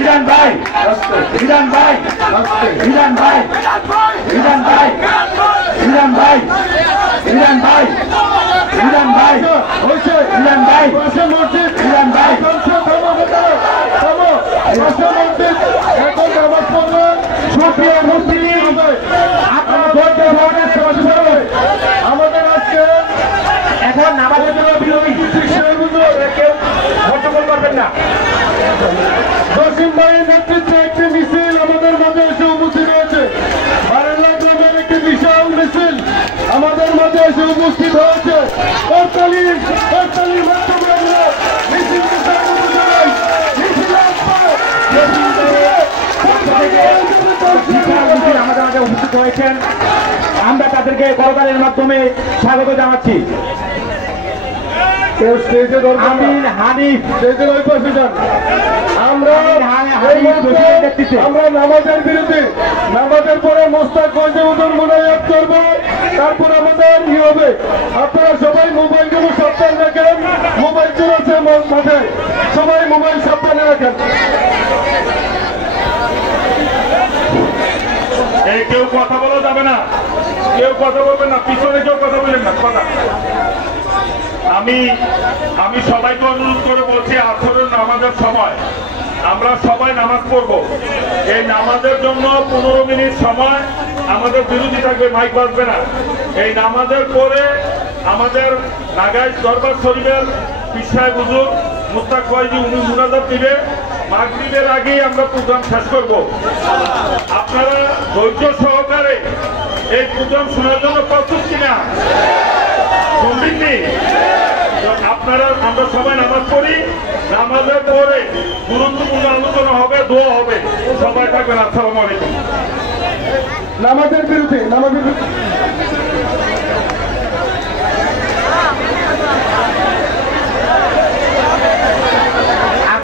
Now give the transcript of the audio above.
Iran ভাই, Iran ভাই, Iran ভাই, ইরান ভাই, ইরান ভাই, ইরান ভাই, ইরান ভাই, ইরান ভাই, ইরান ভাই, সুপ্রিয় মুসলিম আপনারা ধৈর্য ধরনের আমাদের আজকে এখন নামাজের জন্য বিরোধী কেউ হট্টগোল করবেন না। জসিম ভাইয়ের নেতৃত্বে একটি মিছিল আমাদের মাঝে এসে উপস্থিত হয়েছে। বারেলা গ্রামের একটি বিশাল মিছিল আমাদের মাঝে এসে উপস্থিত হয়েছে। আমাদের মাঝে উপস্থিত হয়েছেন, আমরা তাদেরকে করতালির মাধ্যমে স্বাগত জানাচ্ছি। আমির হানিফ আমরা নামাজের বিরুদ্ধে, নামাজের পরে মোস্তাক ওয়াজিবুদ্দিন মুনাজাত করব, তারপর আমাদের ই হবে। আপনারা সবাই মোবাইলগুলো সাবধানে রাখেন, মোবাইল চলেছে মাঠে, সবাই মোবাইল সাবধানে রাখেন। এই কেউ কথা বলা যাবে না, কেউ কথা বলবেন না, পিছনে কেউ কথা বলবেন না। কথা আমি সবাইকে অনুরোধ করে বলছি, আসরের নামাজের সময় আমরা সবাই নামাজ পড়ব। এই নামাজের জন্য 15 মিনিট সময় আমাদের বিরতি থাকবে, মাইক বাজবে না। এই নামাজের পরে আমাদের নাগাইশ দরবার শরীফের পীর সাহেব হুজুর মুস্তাক ফয়জি উনি মুনাজাত দিবে। মাগরিবের আগেই আমরা প্রোগ্রাম শেষ করব। আপনারা ধৈর্য সহকারে এই প্রোগ্রাম শোনার জন্য প্রস্তুত কিনা? শুনবেননি? আপনারা আমরা সবাই নামাজ পড়ি, নামাজের পরে গুরুত্বপূর্ণ আলোচনা হবে, দোয়া হবে। সবাই থাকবেন। আসসালামু আলাইকুম। নামাজের বিরুদ্ধে